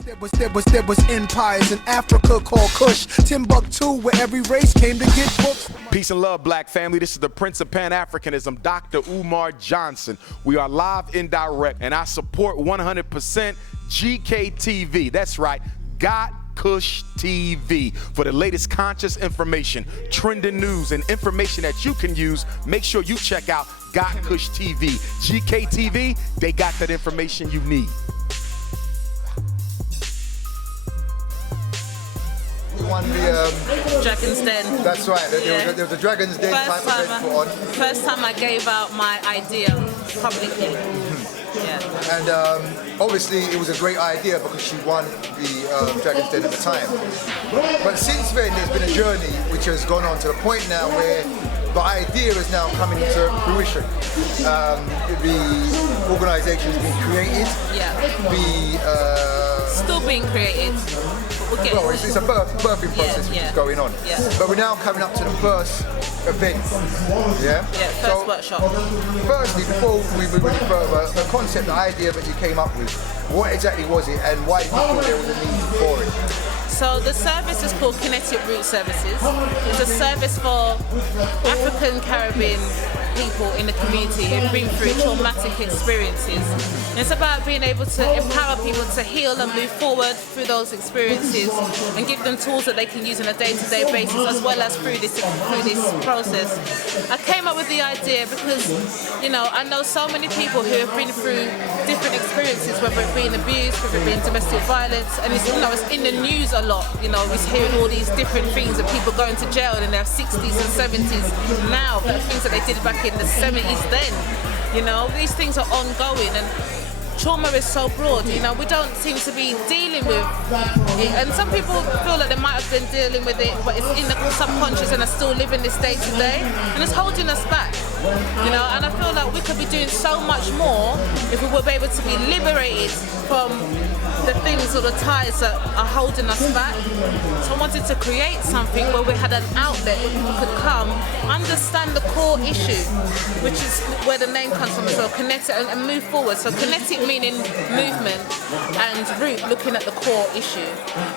There was empires in Africa called Kush, Timbuktu, where every race came to get books. Peace and love, black family. This is the Prince of Pan-Africanism, Dr. Umar Johnson. We are live in direct, and I support 100% GKTV. That's right, gotkushTV. For the latest conscious information, trending news, and information that you can use, make sure you check out gotkushTV. GKTV, they got that information you need. You won the Dragon's Den. That's right. There was a Dragon's Den type event put on. First time I gave out my idea publicly. Yeah. And obviously it was a great idea because she won the Dragon's Den at the time. But since then there's been a journey which has gone on to the point now where the idea is now coming to fruition. The organisation has been created. Yeah. Still being created. Well, it's a birthing process which is going on. Yeah. But we're now coming up to the first event. Yeah? Yeah, first workshop. Firstly, before we move any further, the concept, the idea that you came up with, what exactly was it and why did you feel there was a need for it? So the service is called Kinetic Root Services. It's a service for African Caribbean people in the community who've been through traumatic experiences. And it's about being able to empower people to heal and move forward through those experiences and give them tools that they can use on a day-to-day basis as well as through this process. I came up with the idea because, you know, I know so many people who have been through different experiences, whether it being abuse, whether it being domestic violence, and it's, you know, it's in the news a lot. You know, we're hearing all these different things of people going to jail in their 60s and 70s now, the things that they did back in the 70s then. You know, these things are ongoing, and trauma is so broad. You know, we don't seem to be dealing with it, and some people feel that they might have been dealing with it, but it's in the subconscious and are still living this day to day, and it's holding us back. You know, and I feel like we could be doing so much more if we were able to be liberated from the things or the ties that are holding us back. So I wanted to create something where we had an outlet where people could come, understand the core issue, which is where the name comes from as well, connect it and move forward. So kinetic meaning movement, and root looking at the core issue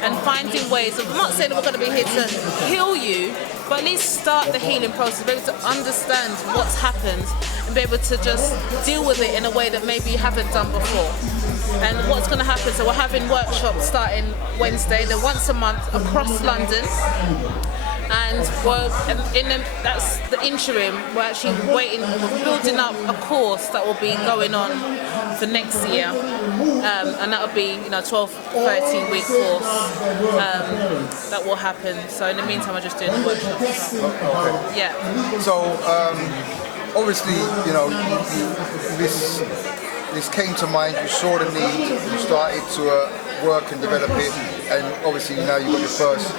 and finding ways of, I'm not saying that we're going to be here to heal you, but at least start the healing process, be able to understand what's happened and be able to just deal with it in a way that maybe you haven't done before. And what's going to happen, so we're having workshops starting Wednesday, they're once a month across London, and that's the interim. We're actually we're building up a course that will be going on for next year, and that will be, you know, 12, 13-week course that will happen. So in the meantime, we're just doing the workshops. Okay. Yeah. So obviously, you know, this came to mind, you saw the need, you started to work and develop it, and obviously now you've got your first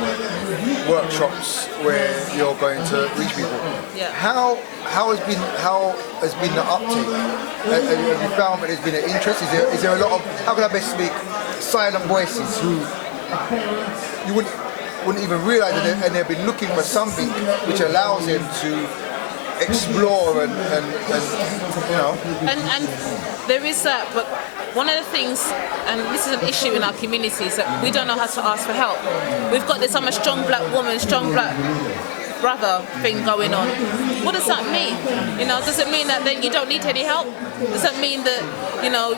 workshops where you're going to reach people. Yeah. How has been the uptake? Have you found that there's been an interest? Is there a lot of, how can I best speak, silent voices who you wouldn't even realise that and they've been looking for something which allows them to explore and you know. And there is that, but one of the things, and this is an issue in our community, is that we don't know how to ask for help. We've got this, I'm a strong black woman, strong black brother thing going on. What does that mean? You know, does it mean that then you don't need any help? Does that mean that, you know,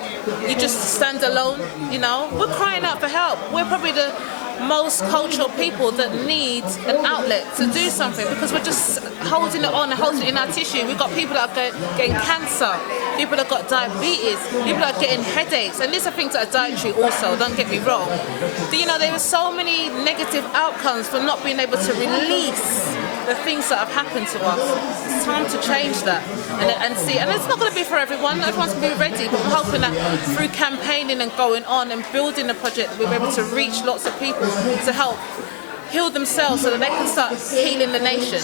you just stand alone? You know, we're crying out for help. We're probably the most cultural people that need an outlet to do something, because we're just holding it on and holding it in our tissue. We've got people that are getting cancer, people that got diabetes, people that are getting headaches, and these are things that are dietary also, don't get me wrong. You know, there are so many negative outcomes for not being able to release the things that have happened to us. It's time to change that and see, and it's not going to be for everyone's going to be ready, but I'm hoping that through campaigning and going on and building the project, we're able to reach lots of people to help heal themselves so that they can start healing the nation,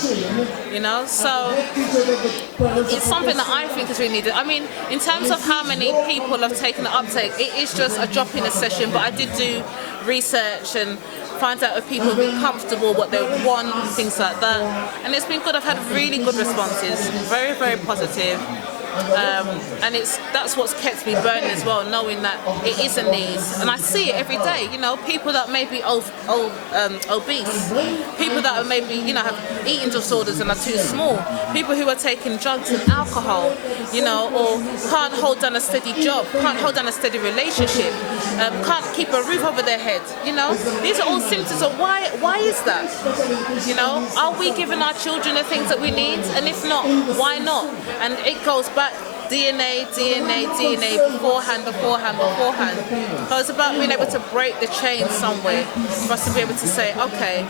you know? So it's something that I think is really needed. I mean, in terms of how many people have taken the uptake, it is just a drop in a session, but I did do research and find out if people have been comfortable, what they want, things like that. And it's been good. I've had really good responses, very, very positive. And that's what's kept me burning as well, knowing that it is a need. And I see it every day, you know, people that may be obese, people that are maybe, you know, have eating disorders and are too small, people who are taking drugs and alcohol, you know, or can't hold down a steady job, can't hold down a steady relationship, can't keep a roof over their head, you know. These are all symptoms of why is that? You know, are we giving our children the things that we need? And if not, why not? And it goes back DNA, beforehand. So it's about being able to break the chain somewhere for us to be able to say, okay,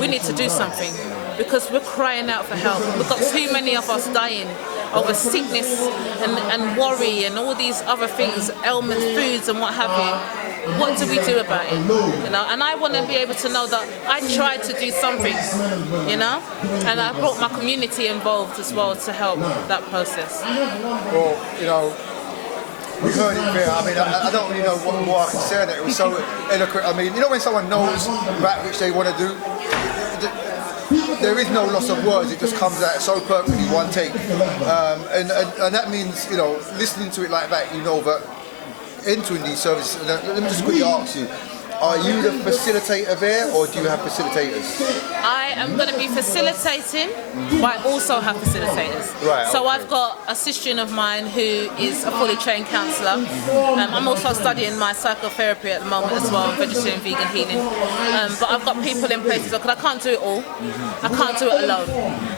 we need to do something because we're crying out for help. We've got too many of us dying over sickness and worry and all these other things, ailments, foods and what have you. What do we do about it? You know, and I want to be able to know that I tried to do something, you know, and I brought my community involved as well to help that process. Well, you know, we heard it there. I mean, I don't really know what more I can say on it. It was so eloquent. I mean, you know when someone knows that which they want to do, there is no loss of words. It just comes out so perfectly, one take. And that means, you know, listening to it like that, you know that entering these services. Let me just quickly ask you, are you the facilitator there, or do you have facilitators? I am going to be facilitating, but I also have facilitators. Right, so okay. I've got a sister of mine who is a fully trained counsellor. I'm also studying my psychotherapy at the moment as well, vegetarian vegan healing. But I've got people in place as well, because I can't do it all. I can't do it alone.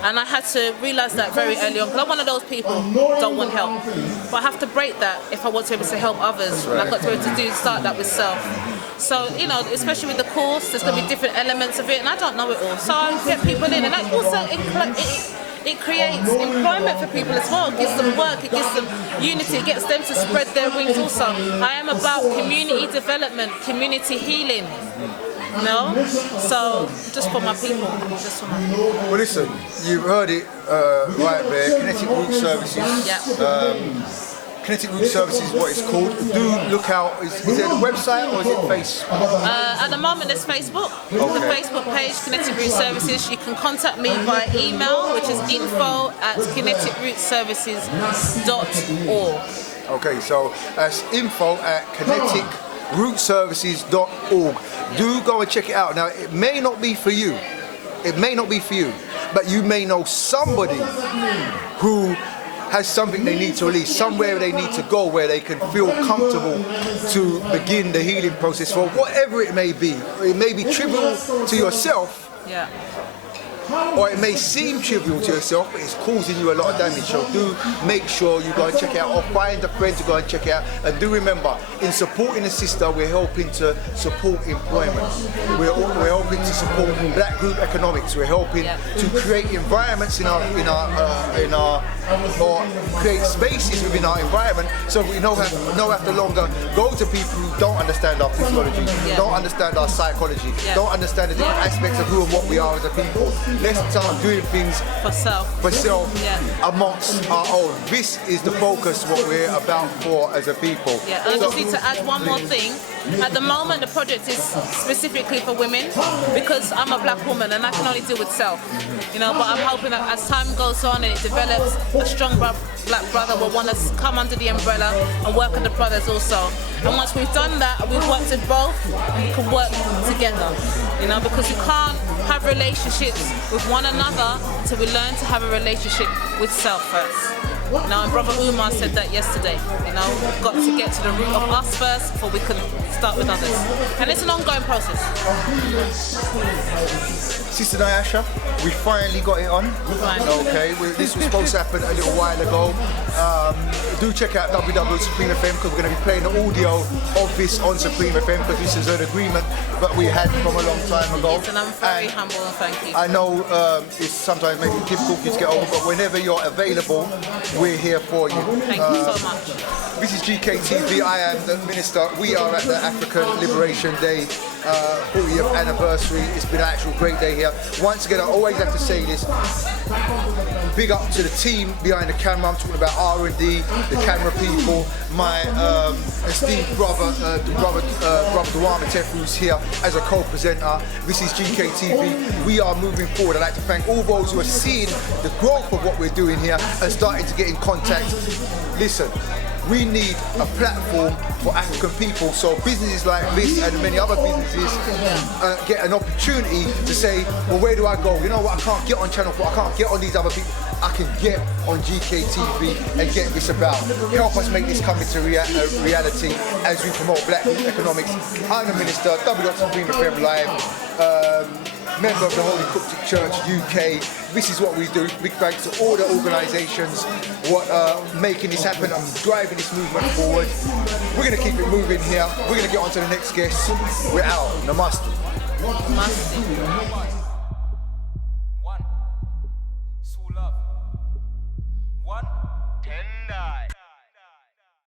And I had to realise that very early on, because I'm one of those people who don't want help. But I have to break that if I want to be able to help others. And I've got to be able to start that with self. So, you know, especially with the course, there's going to be different elements of it, and I don't know it all. So I get people in, and that also it creates employment for people as well. It gives them work, it gives them unity, it gets them to spread their wings also. I am about community development, community healing. No? So, just for my people. Just for my people. Well, listen, you've heard it right there, Kinetic Root Services. Yeah. Kinetic Root Services is what it's called. Do look out. Is it a website or is it Facebook? At the moment, there's Facebook. Okay. The Facebook page, Kinetic Root Services. You can contact me by email, which is info@kineticrootservices.org. Okay, so that's info@kineticrootservices.org. Do go and check it out. Now, it may not be for you. It may not be for you, but you may know somebody who has something they need to release, somewhere they need to go where they can feel comfortable to begin the healing process for whatever it may be. It may be trivial to yourself, yeah, or it may seem trivial to yourself, but it's causing you a lot of damage. So do make sure you go and check it out, or find a friend to go and check it out. And do remember, in supporting the sister, we're helping to support employment. We're helping to support black group economics. We're helping to create environments or create spaces within our environment, so we don't have to longer go to people who don't understand our physiology, don't understand our psychology, don't understand the different aspects of who and what we are as a people. Let's start doing things for self amongst our own. This is the focus, what we're about for as a people. Yeah, and I just need to add one more thing. At the moment, the project is specifically for women, because I'm a black woman and I can only deal with self. You know, but I'm hoping that as time goes on and it develops, a strong black brother will want to come under the umbrella and work with the brothers also. And once we've done that, we've worked with both, and we can work together. You know, because you can't have relationships with one another until we learn to have a relationship with self first. You know, and Brother Umar said that yesterday. You know, we've got to get to the root of us first before we can start with others. And it's an ongoing process. Sister Nyasha, we finally got it on. Okay, this was supposed to happen a little while ago. Do check out www.Supreme FM, because we're going to be playing the audio of this on Supreme FM, because this is an agreement that we had from a long time ago. Yes, and I'm very humble and thank you. I know it's sometimes maybe difficult for you to get over, but whenever you're available, we're here for you. Thank you so much. This is GKTV. I am the minister. We are at the African Liberation Day 40th anniversary. It's been an actual great day here. Once again, I always have to say this. Big up to the team behind the camera. I'm talking about R&D, the camera people, my esteemed brother Dwama Tef, who's here as a co-presenter. This is GKTV. We are moving forward. I'd like to thank all those who are seeing the growth of what we're doing here and starting to get in contact guys, listen, we need a platform for African people, so businesses like this and many other businesses get an opportunity to say, well, where do I go? You know what, I can't get on Channel 4, I can't get on these other people. I can get on GKTV and get this about. Help us make this come into reality as we promote black economics. I'm the Minister, www.FM Live, member of the Holy Coptic Church UK. This is what we do. Big thanks to all the organisations what making this happen and driving this movement forward. We're going to keep it moving here. We're going to get on to the next guest. We're out. Namaste. Namaste.